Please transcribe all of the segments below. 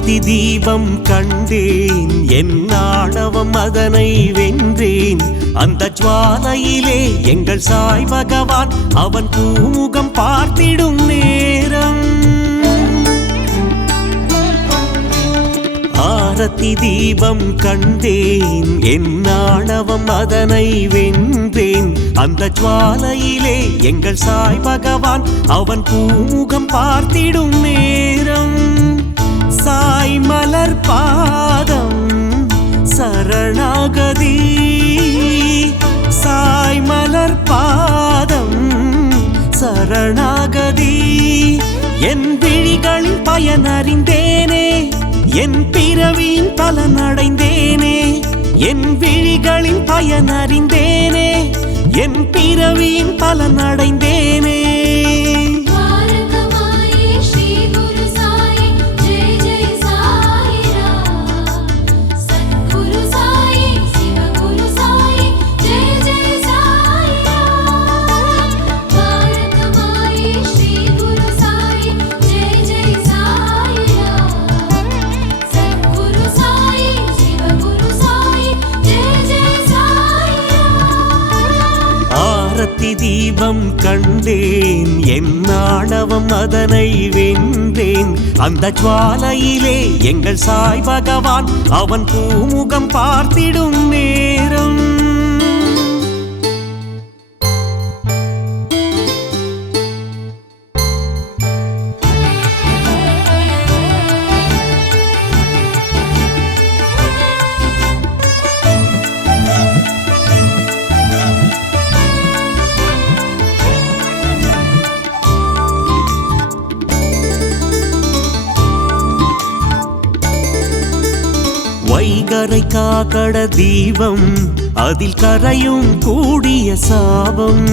ஆரத்தி தீபம் கண்டேன், என் ஆணவம் அதனை வென்றேன். அந்த ஜுவாலையிலே எங்கள் சாய் பகவான் அவன் பூமுகம் பார்த்திடும் நேரம். ஆரத்தி தீபம் கண்டேன், என் ஆணவம் அதனை வென்றேன். அந்த ஜுவாலையிலே எங்கள் சாய் பகவான் அவன் பூமுகம் பார்த்திடும் நேரம். சாய் மலர் பாதம் சரணாகதி, சாய் மலர் பாதம் சரணாகதி. என் விழிகளின் பயனறிந்தேனே, என் பிறவியின் பலனடைந்தேனே. என் விழிகளின் பயனறிந்தேனே, என் பிறவியின் பலனடைந்தேனே. ஆரத்தி தீபம் கண்டேன், என் ஆணவம் அதனை வென்றேன். அந்த ஜுவாலையிலே எங்கள் சாய் பகவான் அவன் பூமுகம் பார்த்திடும் நேரம். வைகரை காக்கட தீபம் அதில் கரையும் கூடிய சாபம்.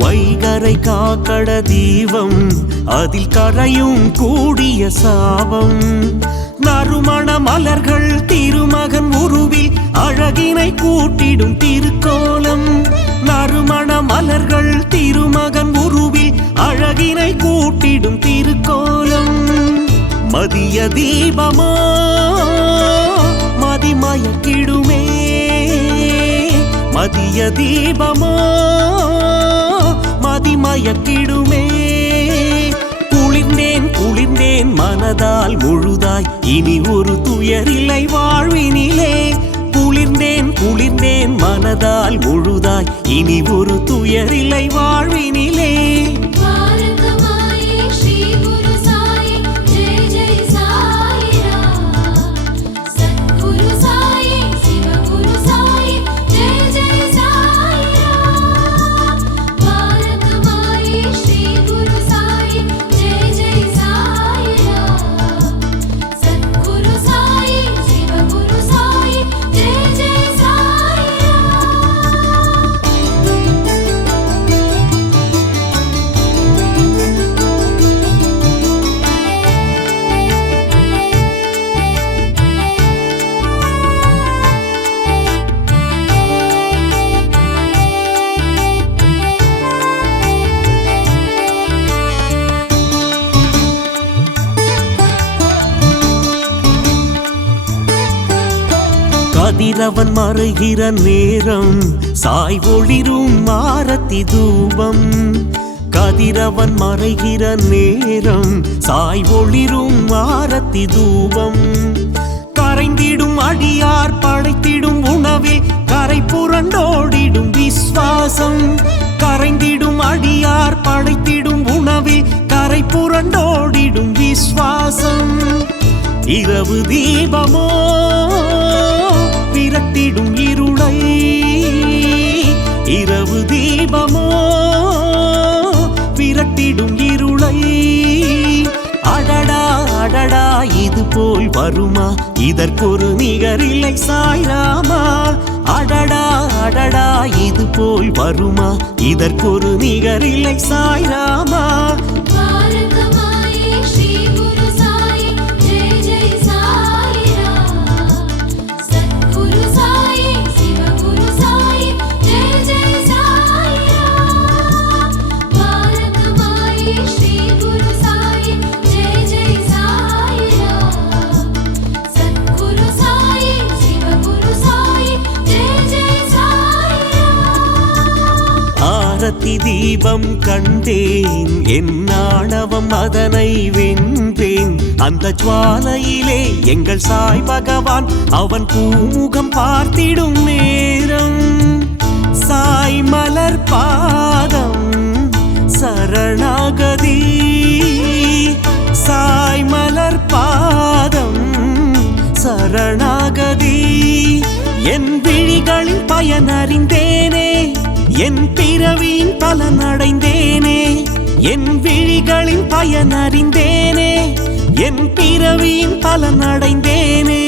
வைகரை காக்கட தீபம் அதில் கரையும் கூடிய சாபம். நறுமண மலர்கள் திருமகன் உருவில் அழகினை கூட்டிடும் திருக்கோலம். நறுமண மலர்கள் திருமகன் உருவில் அழகினை கூட்டிடும் திருக்கோலம். மதிய தீபமோ மதிமயக்கிடுமே, மதிய தீபமோ மதிமயக்கிடுமே. குளிர்ந்தேன் குளிர்ந்தேன் மனதால் முழுதாய், இனி ஒரு துயரில்லை வாழ்வினிலே. குளிர்ந்தேன் குளிர்ந்தேன் மனதால் முழுதாய், இனி ஒரு துயரில்லை வாழ்வினிலே. கதிரவன் மறைகிற நேரம் சாய் ஒளிரும் ஆரத்தி தூபம். கதிரவன் மறைகிற நேரம் சாய் ஒளிரும் ஆரத்தி தூபம். கரைந்திடும் அடியார் படைத்திடும் உணவில் கரை புரண்டோடிடும் விஸ்வாசம். கரைந்திடும் அடியார் படைத்திடும் உணவில் கரை புரண்டோடிடும் விஸ்வாசம். இரவு தீபமோ விரட்டிடும் இருளை, இரவு தீபமோ விரட்டிடும் இருளை. அடடா அடடா இது போல் வருமா, இதற்கொரு நிகரில்லை சாய்ராமா. அடடா அடடா இது போல் வருமா, இதற்கொரு நிகரில்லை சாய்ராமா. ஆரத்தி தீபம் கண்டேன், என் ஆணவம் அதனை வென்றேன். அந்த ஜுவாலையிலே எங்கள் சாய் பகவான் அவன் பூமுகம் பார்த்திடும் நேரம். சாய் மலர் பாதம் சரணாகதி, சாய் மலர் பாதம் சரணாகதி. என் விழிகளின் பயனறிந்தேனே, என் பிறவியின் பலனடைந்தேனே. என் விழிகளின் பயனறிந்தேனே, என் பிறவியின் பலனடைந்தேனே.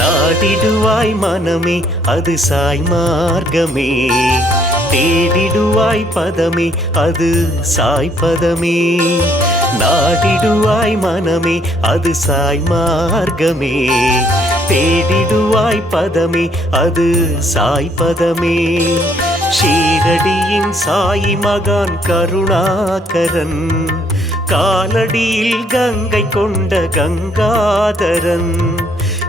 நாடிடுவாய் மனமே அது சாய் மார்க்கமே, தேடிடுவாய் பதமே அது சாய் பதமே. நாடிடுவாய் மனமே அது சாய் மார்க்கமே, தேடிடுவாய் பதமே அது சாய் பதமே. ஷீரடியின் சாயி மகான் கருணாகரன், காலடியில் கங்கை கொண்ட கங்காதரன்.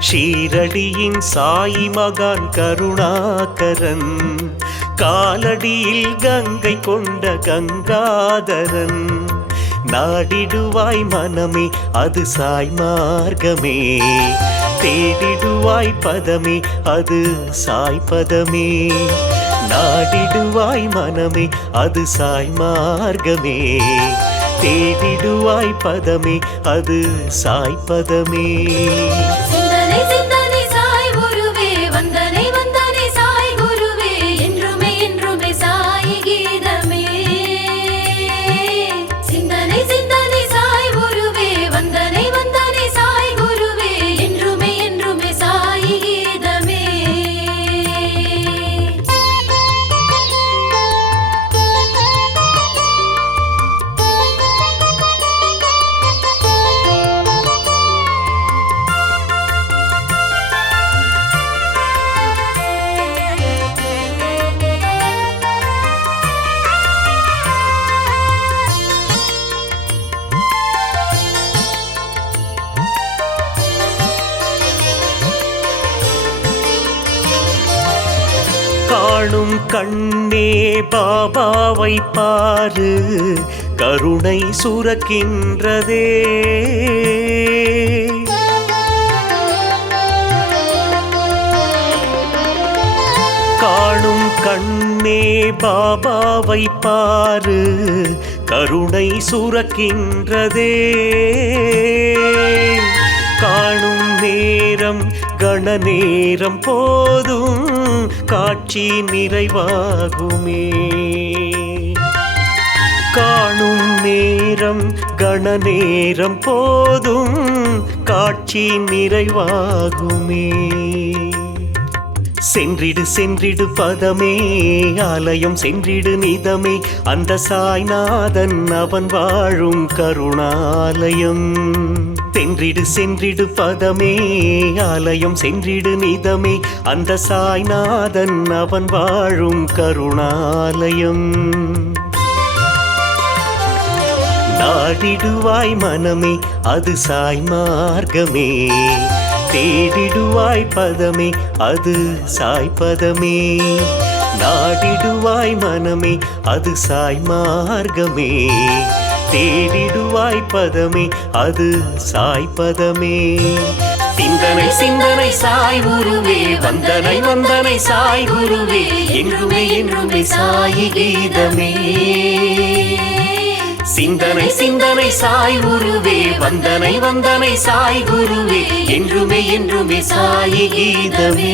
ஷீரடியின் சாயி மகான் கருணாகரன், காலடியில் கங்கை கொண்ட கங்காதரன். நாடிடுவாய் மனமே அது சாய் மார்க்கமே, தேடிடுவாய் பதமே அது சாய் பதமே. நாடிடுவாய் மனமே அது சாய் மார்க்கமே, தேடிடுவாய் பதமே அது சாய் பதமே. காணும் கண்ணே பாபாவை பாரு, கருணை சுரக்கின்றதே. காணும் கண்ணே பாபாவை பாரு, கருணை சுரக்கின்றதே. காணும் நேரம் கண நேரம் போதும் காட்சி நிறைவாகுமே. காணும் நேரம் கண நேரம் போதும் காட்சி நிறைவாகுமே. சென்றிடு சென்றிடு பதமே, ஆலயம் சென்றிடு நிதமே, அந்த சாய்நாதன் அவன் வாழும் கருணாலயம். சென்றிடு சென்றிடு பதமே, ஆலயம் சென்றிடு நிதமே, அந்த சாய்நாதன் அவன் வாழும் கருணாலயம். நாடிடுவாய் மனமே அது சாய் மார்க்கமே, தேடிடுவாய் பதமே அது சாய் பதமே. நாடிடுவாய் மனமே அது சாய் மார்க்கமே, தேடிடுவாய் பதமே அது சாய் பதமே. சிந்தனை சிந்தனை சாய் குருவே வந்தனை வந்தனை சாய் குருவே என்றுமே என்றுமே சாயி கீதமே சிந்தனை சிந்தனை சாய் குருவே வந்தனை வந்தனை சாய் குருவே என்றுமே என்றுமே சாயி கீதமே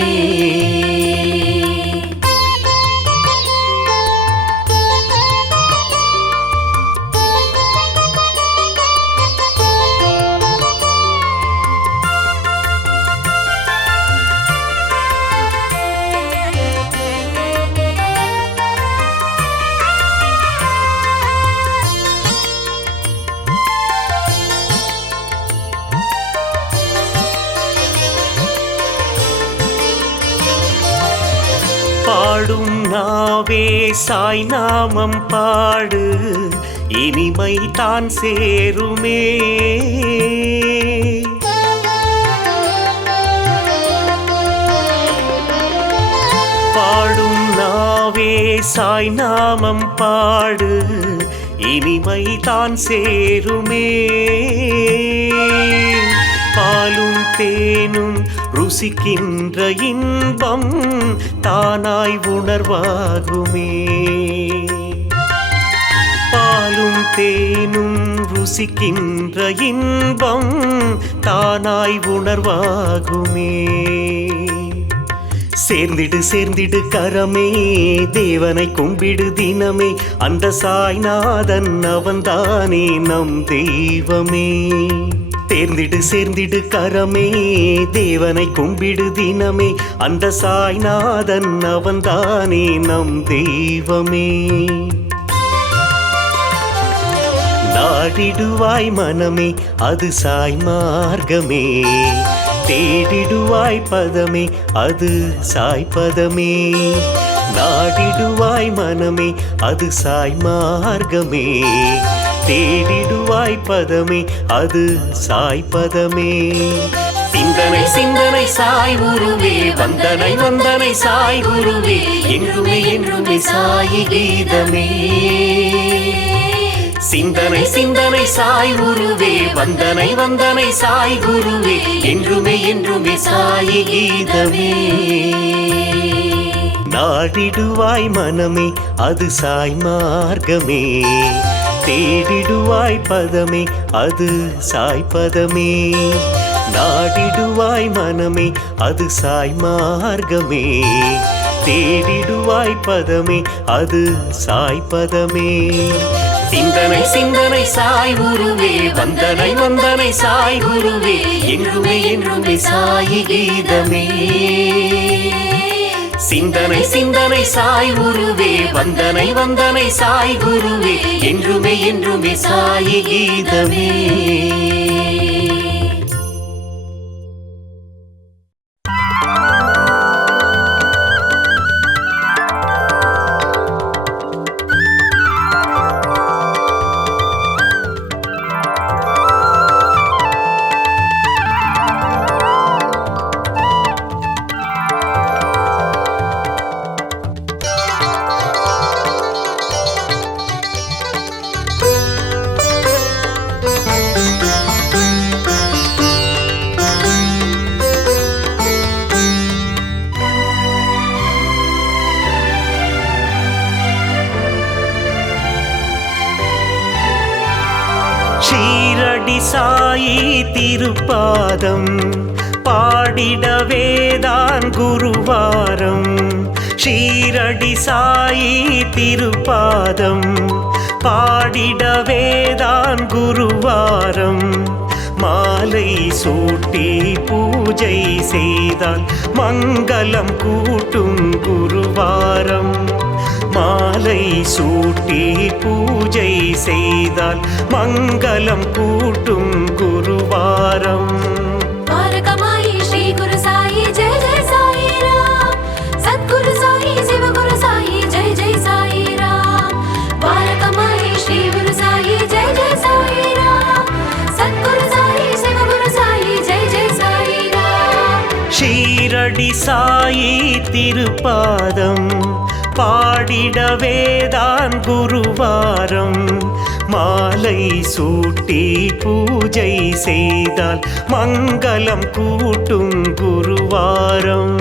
பாடும் நாவே சாய் நாமம் பாடு இனிமை தான் சேருமே பாடும் நாவே சாய் நாமம் பாடு இனிமை தான் சேருமே பாலும் தேனும் ருசிக்கின்ற இன்பம் தானாய் உணர்வாகுமே பாலும் தேனும் ருசிக்கின்ற இன்பம் தானாய் உணர்வாகுமே சேர்ந்திடு சேர்ந்திடு கரமே தேவனை கும்பிடு தினமே அந்த சாய்நாதன் அவன்தானே நம் தெய்வமே சேர்ந்திடு சேர்ந்திடு கரமே தேவனை கும்பிடு தினமே அந்த சாய்நாதன் அவன்தானே நம் தெய்வமே நாடிடுவாய் மனமே அது சாய் மார்க்கமே தேடிடுவாய் பதமே அது சாய் பதமே நாடிடுவாய் மனமே அது சாய் மார்க்கமே தேடிடுவாய் பதமே அது சாய் பதமே சிந்தனை சிந்தனை சாய் குருவே வந்தனை வந்தனை சாய் குருவே என்றுமே என்றுமே சாயி கீதமே சிந்தனை சிந்தனை சாய் குருவே வந்தனை வந்தனை சாய் குருவே என்றுமே என்றுமே சாயி கீதமே நாடிடுவாய் மனமே அது சாய் மார்க்கமே தேடிடுவாய் பதமே அது சாய் பதமே நாடிடுவாய் மனமே அது சாய் மார்க்கமே தேடிடுவாய் பதமே அது சாய் பதமே சிந்தனை சிந்தனை சாய் குருவே வந்தனை வந்தனை சாய் குருவே என்றுமே என்றுமே சாயி கீதமே சிந்தனை சிந்தனை சாய் குருவே வந்தனை வந்தனை சாய் குருவே என்றுமே என்றுமே சாயி கீதமே ஷீரடி சாயி திருப்பாதம் பாடிடவேதான் குருவாரம் ஷீரடி சாயி திருப்பாதம் பாடிடவேதான் குருவாரம் மாலை சூட்டி பூஜை செய்தால் மங்களம் கூட்டும் குருவாரம் மாலை சூட்டி பூஜை செய்தால் மங்களம் கூட்டும் குருவாரம் மாரகமாயி ஸ்ரீ குரு சாயி ஜெய ஜெய சாயி ராம் சத்குரு சாயி சிவகுரு சாயி ஜெய ஜெய சாயி ராம் மாரகமாயி ஸ்ரீ குரு சாயி ஜெய ஜெய சாயி ராம் சத்குரு சாயி சிவகுரு சாயி ஜெய ஜெய சாயி ராம் ஷீரடி சாயி திருப்பாதம் பாடிடவேதான் குருவாரம் மாலை சூட்டி பூஜை செய்தால் மங்களம் கூட்டும் குருவாரம்.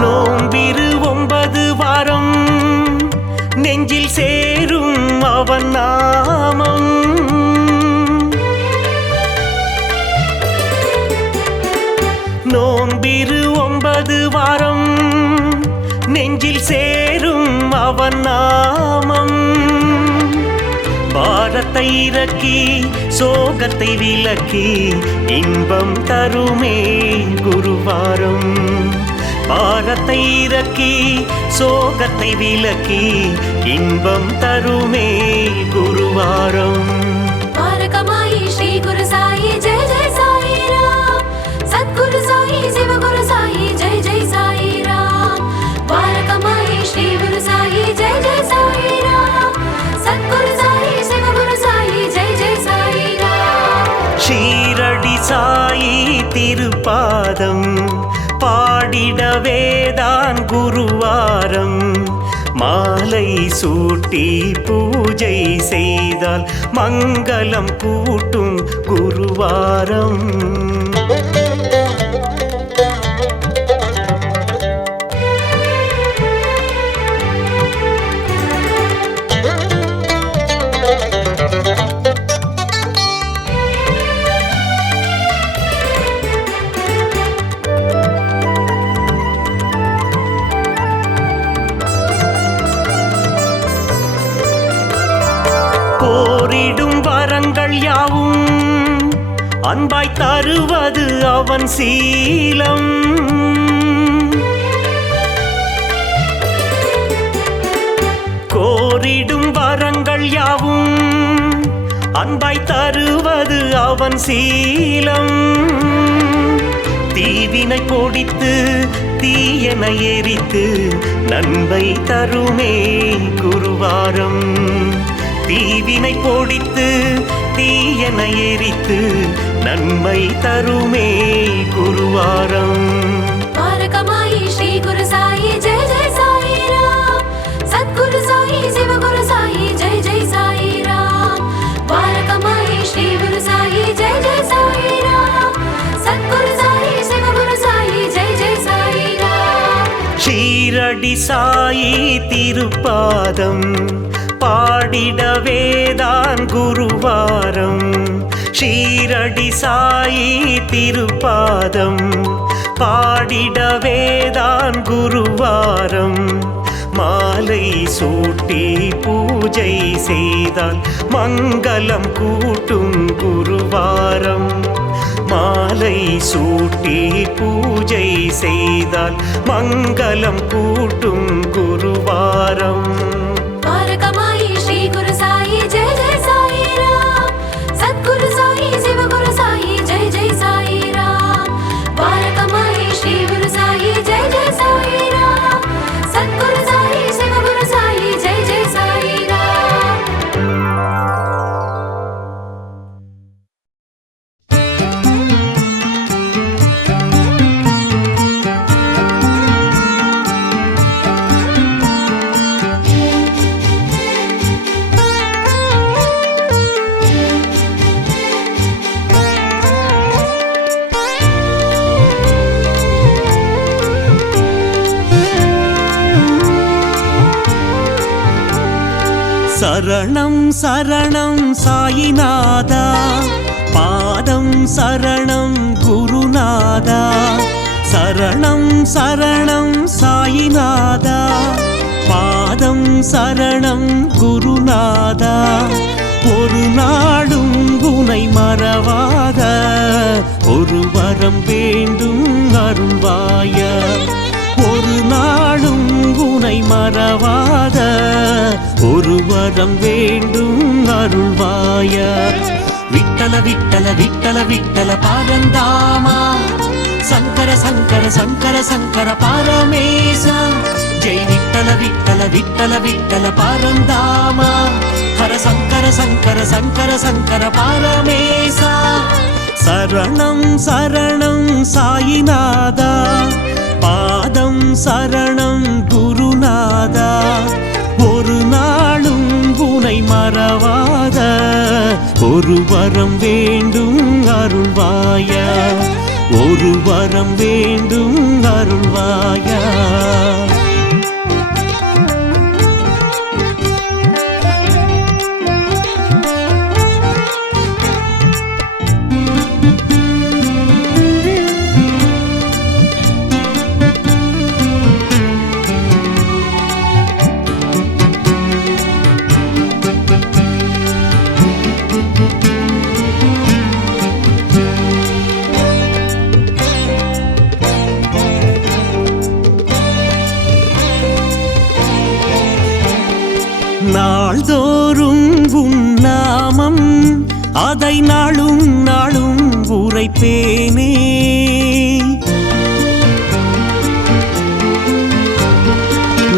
நோம்பிரு 9 வாரம் நெஞ்சில் சேரும் அவன் நாமம். நோம்பிரு 9 வாரம் நெஞ்சில் சேரும் அவன் நாமம். பாரத்தை இறக்கி சோகத்தை விலக்கி இன்பம் தருமே குருவாரம். பாரத்தை இறக்கி சோகத்தை விலக்கி இன்பம் தருமே குருவாரம். द्वारकमायी श्री गुरु साई जय जय साई राम. सद्गुरु साई शिव गुरु साई जय जय साई राम. द्वारकमायी श्री गुरु साई जय जय साई राम. सद्गुरु साई शिव गुरु साई जय जय साई राम. ஷீரடி சாயி திருப்பாதம் பாடிடவேதான் குருவாரம். மாலை சூட்டி பூஜை செய்தால் மங்களம் கூட்டும் குருவாரம். கோரிடும் வரங்கள் யாவும் அன்பாய் தருவது அவன் சீலம். கோரிடும் வரங்கள் யாவும் அன்பாய் தருவது அவன் சீலம். தீவினை பொடித்து தீயன எரித்து நன்மை தருமே குருவாரம். தீவினை பொடித்து தீயன எரித்து நன்மை தருமே குருவாரம். द्वारकमायी श्री गुरु साई जय जय साई राम. सद्गुरु साई शिव गुरु साई जय जय साई राम. द्वारकमायी श्री गुरु साई जय जय साई राम. सद्गुरु साई शिव गुरु साई जय जय साई राम. ஷீரடி சாயி திருப்பாதம் பாடிடவேதான் குருவாரம். ஷீரடி சாயி திருப்பாதம் பாடிடவேதான் குருவாரம். மாலை சூட்டி பூஜை செய்தால் மங்களம் கூட்டும் குருவாரம். மாலை சூட்டி பூஜை செய்தால் மங்களம் கூட்டும் குருவாரம். द्वारकमायी श्री गुरु साई जय जय साई राम. सद्गुरु साई शिव गुरु साई जय जय साई राम. द्वारकमायी श्री गुरु साई जय जय साई राम. सद्गुरु साई शिव गुरु साई जय जय साई राम. சரணம் சரணம் சாயிநாதா, பாதம் சரணம் குருநாதா. சரணம் சரணம் சாயிநாதா, பாதம் சரணம் குருநாதா. ஒரு நாடும் உனை மறவாத ஒரு வரம் வேண்டும் அருள்வாய. ஒரு நாளும் உனை மறவாத ஒரு வரம் வேண்டும் அருள்வாய. விட்டல விட்டல விட்டல விட்டல பரந்தாமா சங்கர சங்கர சங்கர சங்கர பரமேசா ஜெய் விட்டல விட்டல விட்டல விட்டல பரந்தாமா ஹர சங்கர சங்கர சங்கர சங்கர பரமேசா சரணம் சரணம் சாயிநாதா பாதம் சரணம் குருநாதா ஒரு நாளும் உனை மறவாத ஒரு வரம் வேண்டும் அருள்வாயா ஒரு வரம் வேண்டும் அருள்வாயா நாள்தோறும் உன் நாமம் அதை நாளும் நாளும் உரைப்பேனே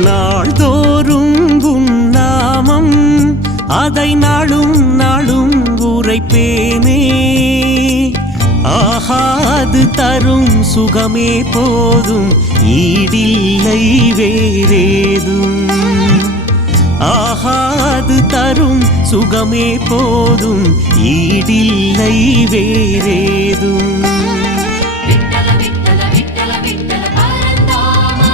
நாள்தோறும் உன் நாமம் அதை நாளும் நாளும் உரைப்பேனே ஆஹா அது தரும் சுகமே போதும் ஈடில்லை வேறேதும் ஆஹா அது தரும் சுகமே போதும் ஈடில்லை வேறேதும் விட்டல விட்டல விட்டல விட்டல பரந்தாமா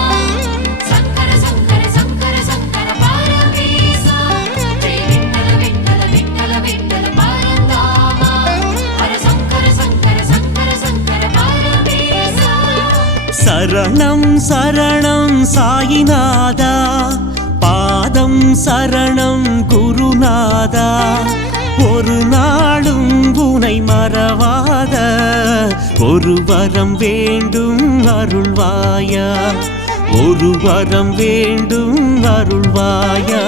சங்கர சங்கர சங்கர சங்கர பரமேசா ஜெய் விட்டல விட்டல விட்டல விட்டல பரந்தாமா ஹர சங்கர சங்கர சங்கர சங்கர பரமேசா சரணம் சரணம் சாயிநாதா பாதம் சரணம் குருநாதா ஒரு நாளும் உனை மறவாத ஒரு வரம் வேண்டும் அருள்வாயா ஒரு வரம் வேண்டும் அருள்வாயா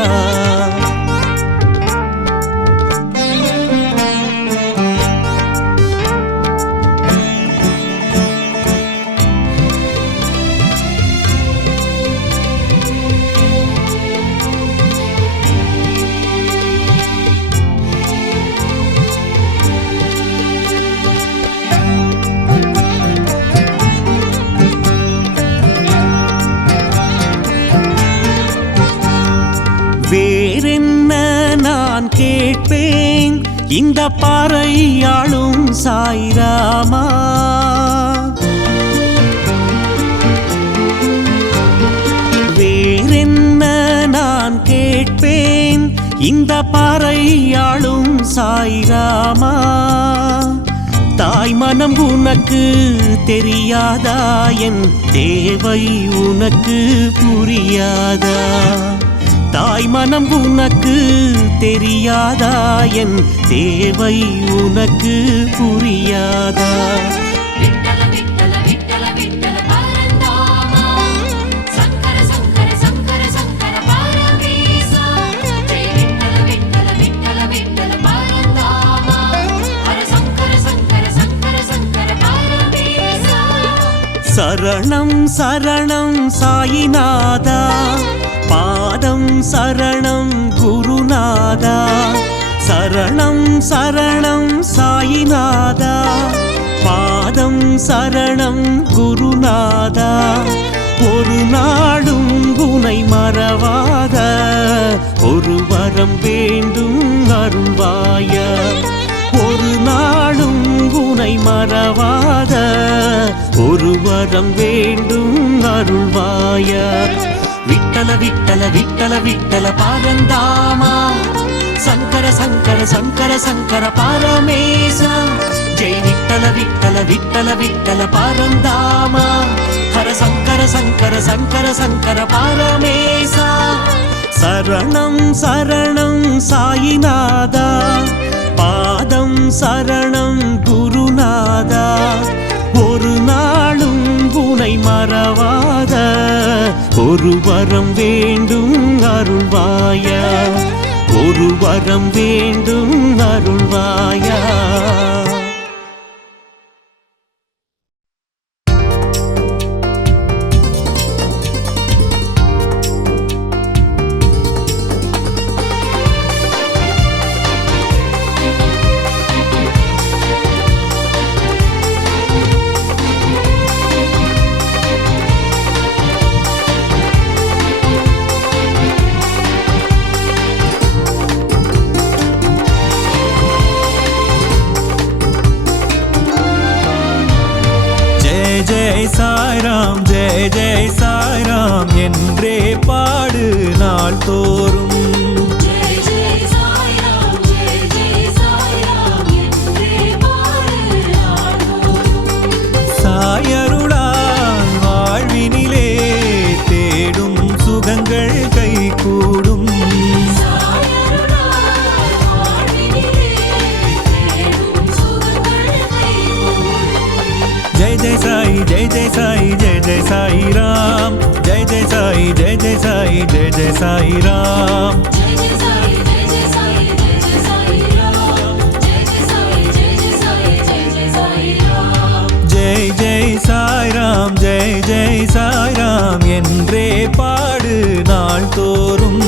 வேறென்ன நான் கேட்பேன் இந்த பாறையாளும் சாய்ராமா வேறென்ன நான் கேட்பேன் இந்த பாறையாளும் சாய்ராமா தாய் மனம் உனக்கு தெரியாதா என் தேவை உனக்கு புரியாதா தாய் மனம் உனக்கு தெரியாதா என் தேவை உனக்கு புரியாதா விட்டல விட்டல விட்டல விட்டல பரந்தாமா சங்கர சங்கர சங்கர சங்கர பரமேசா ஜெய் விட்டல விட்டல விட்டல விட்டல பரந்தாமா ஹர சங்கர சங்கர சங்கர சங்கர பரமேசா சரணம் சரணம் சாயிநாதா பாதம் சரணம் குருநாதா சரணம் சரணம் சாயிநாதா பாதம் சரணம் குருநாதா ஒரு நாளும் உனை மறவாத ஒரு வரம் வேண்டும் அருள்வாயா ஒரு நாளும் உனை மறவாத ஒரு வரம் வேண்டும் அருள்வாயா விட்டல விட்டல விட்டல விட்டல பரந்தாமா சங்கர சங்கர சங்கர சங்கர பரமேசா ஜெய் விட்டல விட்டல விட்டல விட்டல பரந்தாமா ஹர சங்கர சங்கர சங்கர சங்கர பரமேசா சரணம் சரணம் சாயிநாதா பாதம் சரணம் குருநாதா ஒரு நாளும் உனை மறவாத ஒரு வரம் வேண்டும் அருள்வாயா ஒரு வரம் வேண்டும் அருள்வாயா. ஜெய் சாய்ராம் ஜெய் ஜெய் சாய்ராம் என்றே பாடு நாள் தோறும். ஜெய் ஜெய் சாய்ராம் ஜெய் ஜெய் சாய்ராம் என்றே பாடு நாள்தோறும். சாயருளால் வாழ்வினிலே தேடும் சுகங்கள் கைகூடும். சாயருளால் வாழ்வினிலே தேடும் சுகங்கள் கைகூடும். ஜெய் ஜெய் சாய் ஜெய் ஜெய் சாய் ஜெய் ஜெய் சாய் ராம். ஜெய் ஜெய் சாய் ஜெய் ஜெய் சாய் ஜெய் ஜெய் சாய் ராம். ஜெய் ஜெய் சாய் ஜெய் ஜெய் சாய் ஜெய் ஜெய் சாய் ராம். ஜெய் ஜெய் சாய் ஜெய் ஜெய் சாய் ஜெய் ஜெய் சாய் ராம். ஜெய் ஜெய் சாய் ராம் ஜெய் ஜெய் சாய் ராம் என்றே பாடு நாள் தோறும்.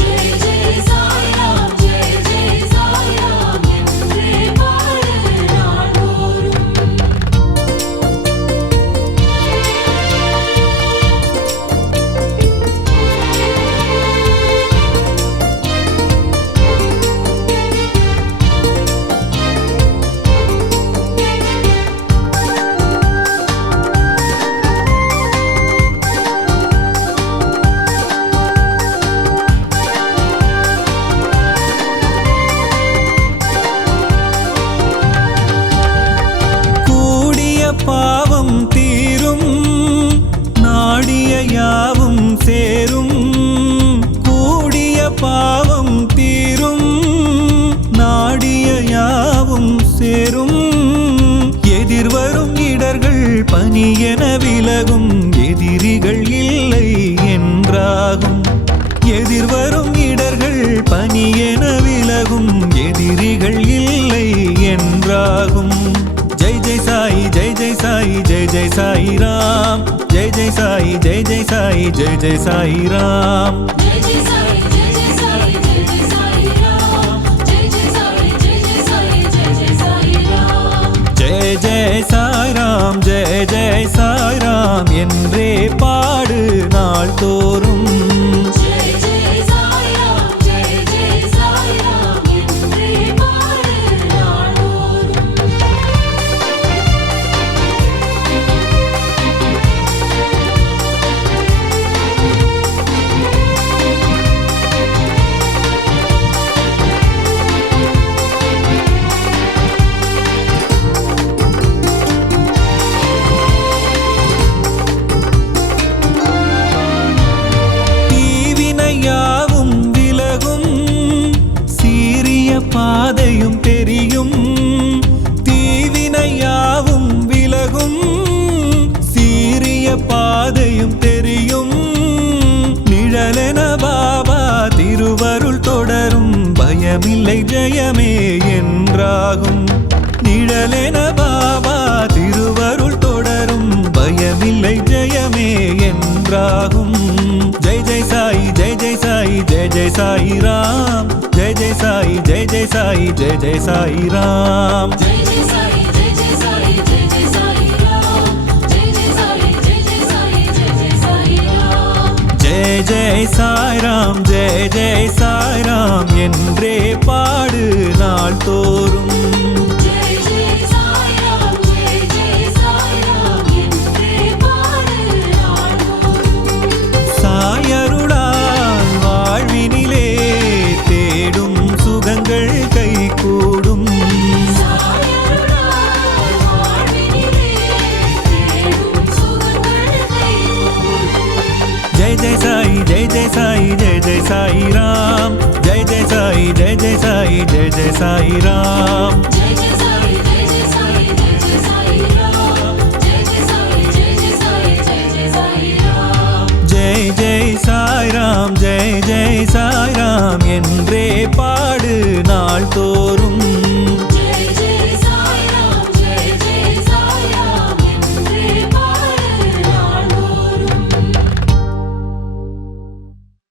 ஜெய் ஜெய் சாய்ராம் ஜெய் ஜெய் சாய்ராம் என்றே பாடு நாள்தோறும். கூடிய பாவம் தீரும் நாடிய யாவும் சேரும். கூடிய பாவம் தீரும் நாடிய யாவும் சேரும். எதிர்வரும் இடர்கள் பனியென விலகும். எதிரிகள் இல்லை என்றாகும். எதிர்வரும் இடர்கள் பனியென விலகும். எதிரிகள் இல்லை என்றாகும். ஜெய் ஜெய் சாய் ஜெய் ஜெய் சாய் ஜெய் ஜெய் சாய் ராம். ஜெய் ஜெய் சாய் ஜெய் ஜெய் சாய் ஜெய் ஜெய் சாய் ராம். ஜெய் ஜெய் சாய் ஜெய் ஜெய் சாய் ஜெய் ஜெய் சாய் ராம். ஜெய் ஜெய் சாய் ஜெய் ஜெய் சாய் ஜெய் ஜெய் சாய் ராம். ஜெய் ஜெய் சாய் ராம் ஜெய் ஜெய் சாய் ராம் என்றே பாடு நாள் தோறும். ஜெய் ஜெய் சாய்ராம் ஜெய் ஜெய் சாய்ராம் என்றே பாடு நாள்தோறும். தீவினையாவும் விலகும். சீரிய பாதையும் தெரியும். தீவினையாவும் விலகும். சீரிய பாதையும் தெரியும். நிழலென பாபா திருவருள் தொடரும். பயமில்லை ஜெயமே என்றாகும். நிழலென பாபா திருவருள் தொடரும். பயமில்லை ஜெயமே என்றாகும். ஜெய் ஜெய் சாய் ஜெய் ஜெய் சாய் ஜெய் ஜெய் சாய் ராம். ஜெய் ஜெய் சாய் ஜெய் ஜெய் சாய் ஜெய் ஜெய் சாய் ராம். ஜெய் ஜெய் சாய் ஜெய் ஜெய் சாய் ஜெய் ஜெய் சாய் ராம். ஜெய் ஜெய் சாய் ஜெய் ஜெய் சாய் ஜெய் ஜெய் சாய் ராம். ஜெய் ஜெய் சாய் ராம் ஜெய் ஜெய் சாய் ராம் என்றே பாடு நாள் தோறும். ஜெய் ஜெய் சாய்ராம் ஜெய் ஜெய் சாய்ராம் என்றே பாடு நாள்தோறும். சாயருளால் வாழ்வினிலே தேடும் சுகங்கள் கைகூடும். சாயருளால் வாழ்வினிலே தேடும் சுகங்கள் கைகூடும். ஜெய் ஜெய் சாய் ஜெய் ஜெய் சாய் ஜெய் ஜெய் சாய் ராம். ஜெய் ஜெய் சாய் ஜெய் ஜெய் சாய் ஜெய் ஜெய் சாய் ராம். ஜெய் ஜெய் சாய் ஜெய் ஜெய் சாய் ஜெய் ஜெய் சாய் ராம். ஜெய் ஜெய் சாய் ஜெய் ஜெய் சாய் ஜெய் ஜெய் சாய் ராம். ஜெய் ஜெய் சாய் ராம் ஜெய் ஜெய் சாய் ராம் என்றே तो